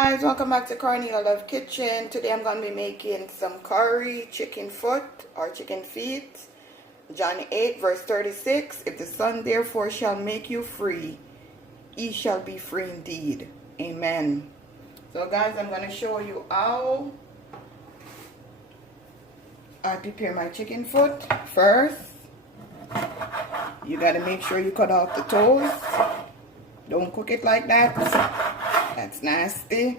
Guys, welcome back to Cornelialove Kitchen. Today I'm going to be making some curry chicken foot or chicken feet. John 8 verse 36, if the Son therefore shall make you free, ye shall be free indeed. Amen. So guys, I'm going to show you how I prepare my chicken foot. First, you got to make sure you cut off the toes. Don't cook it like that. That's nasty.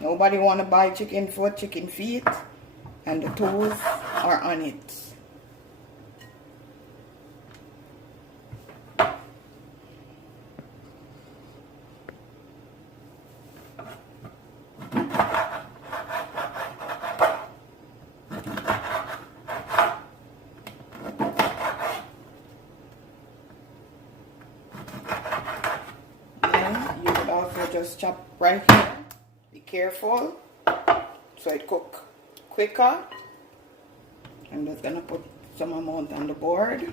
Nobody want to buy chicken foot, chicken feet, and the toes are on it. You could also just chop right here. Be careful so it cook quicker. I'm just gonna put some amount on the board.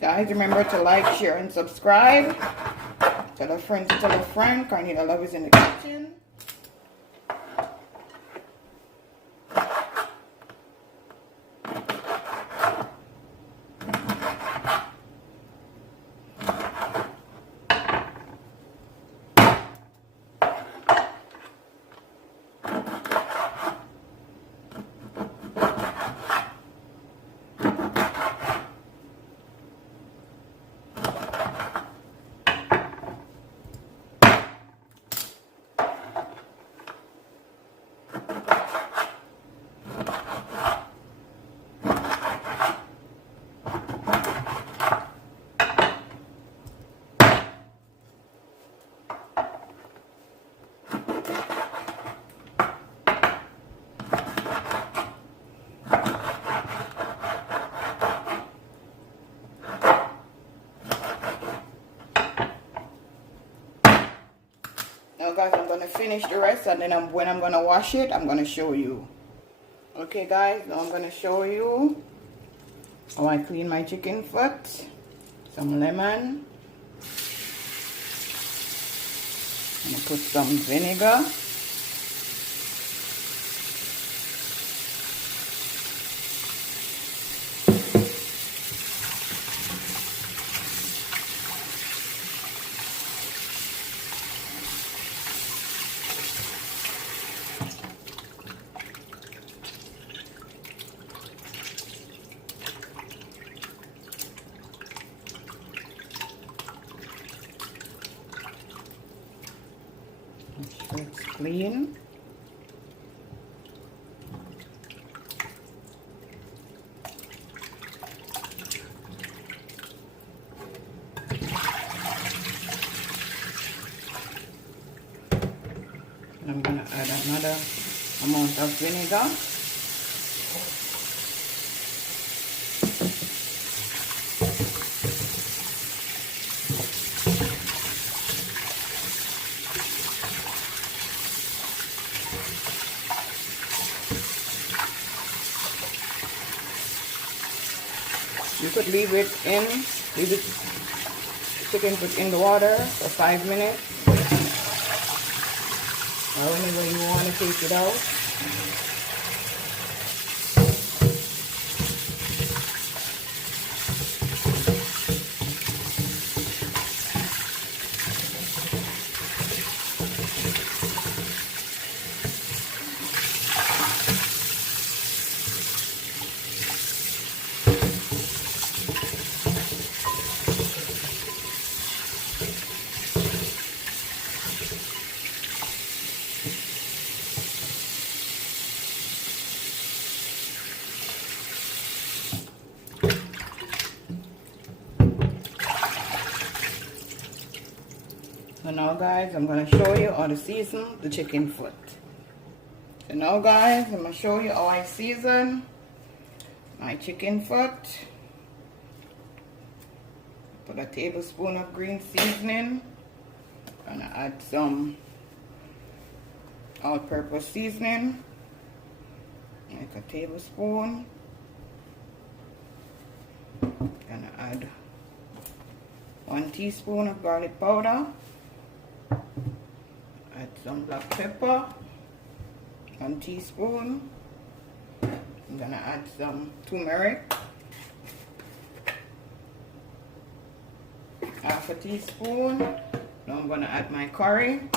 Guys, remember to like, share, and subscribe. Tell a friend to tell a friend. Cornelialove is in the kitchen. Now guys, I'm going to finish the rest, and then when I'm going to wash it, I'm going to show you. Okay guys, now I'm going to show you how I clean my chicken foot. Some lemon. I'm going to put some vinegar. Make sure it's clean. And I'm going to add another amount of vinegar. You could leave the chicken foot in the water for 5 minutes, or whenever you want to take it out. So now guys, I'm going to show you how to season the chicken foot. So now guys, I'm going to show you how I season my chicken foot. Put a tablespoon of green seasoning. I'm going to add some all-purpose seasoning, like a tablespoon. I'm going to add 1 teaspoon of garlic powder. Add some black pepper, 1 teaspoon. I'm gonna add some turmeric, 1/2 teaspoon. Now I'm gonna add my curry.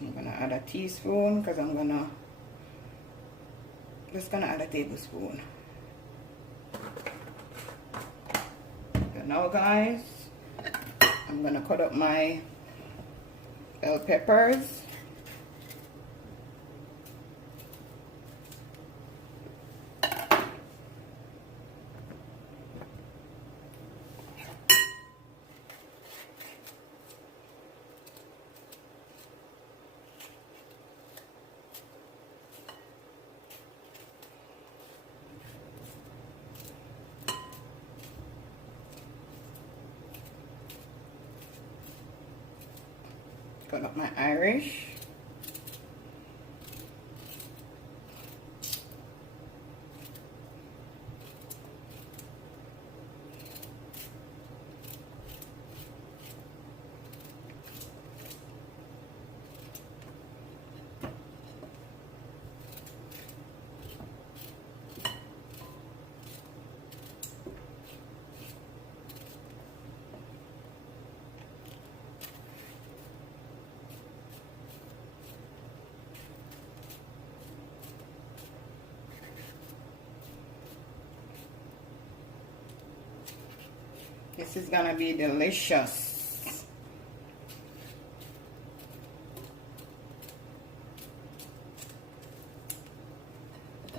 I'm gonna add a teaspoon because I'm just gonna add a tablespoon. So now guys, I'm gonna cut up my bell peppers. Cut up my Irish. This is gonna be delicious.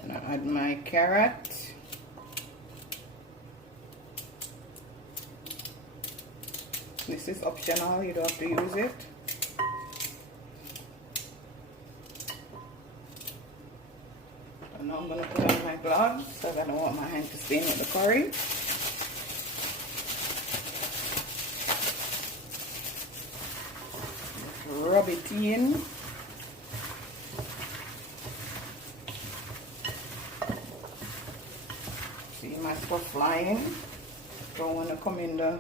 I'm gonna add my carrot. This is optional, you don't have to use it. And now I'm gonna put on my gloves because I don't want my hand to stain with the curry. Rub it in. See my stuff flying. Don't want to come in the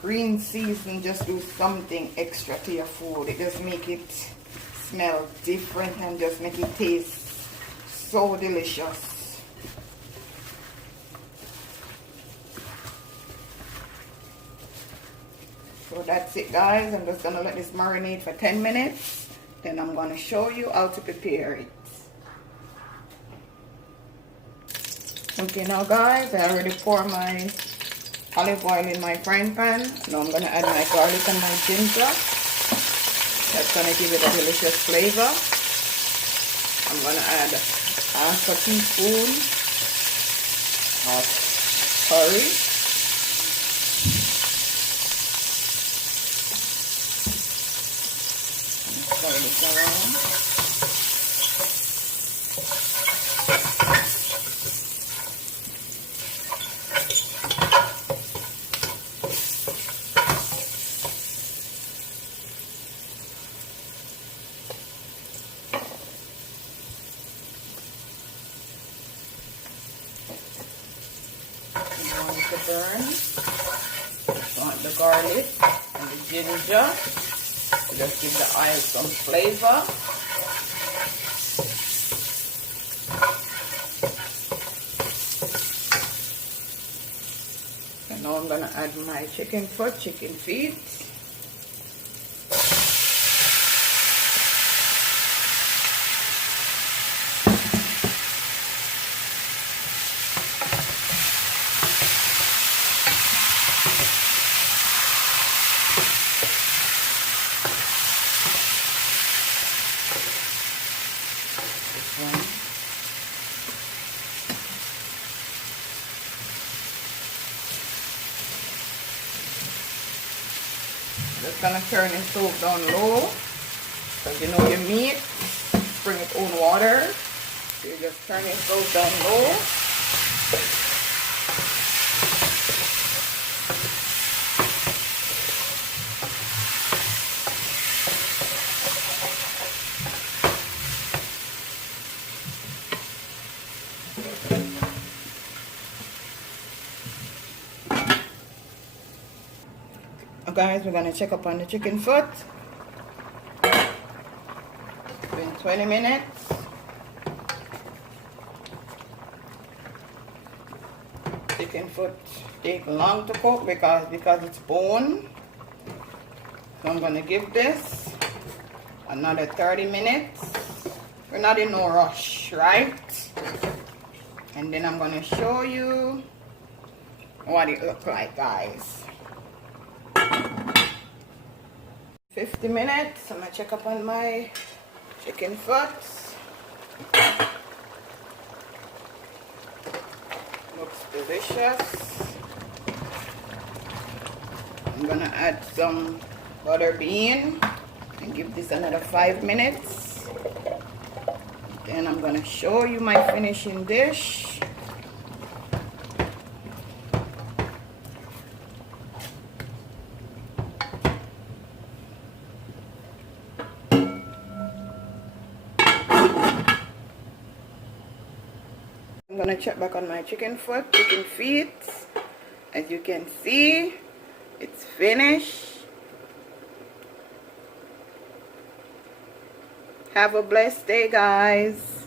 green season. Just do something extra to your food. It just make it smell different and just make it taste so delicious. So that's it guys. I'm just gonna let this marinate for 10 minutes. Then I'm gonna show you how to prepare it. Okay now guys, I already pour my olive oil in my frying pan. Now I'm going to add my garlic and my ginger. That's going to give it a delicious flavor. I'm going to add 1/2 teaspoon of curry. Stir this around. To burn. Just want the garlic and the ginger to just give the oil some flavor. And now I'm gonna add my chicken foot, chicken feet. one. Just gonna turn the stove down low, because you know your meat bring its own water. So you just turn the stove down low. Guys, we're gonna check up on the chicken foot. It's been 20 minutes. Chicken foot take long to cook because it's bone. So I'm gonna give this another 30 minutes. We're not in no rush, right? And then I'm gonna show you what it looks like, guys. 50 minutes. I'm gonna check up on my chicken foot. Looks delicious. I'm gonna add some butter bean and give this another 5 minutes. Then I'm gonna show you my finishing dish. I'm gonna check back on my chicken feet. As you can see, it's finished. Have a blessed day, guys.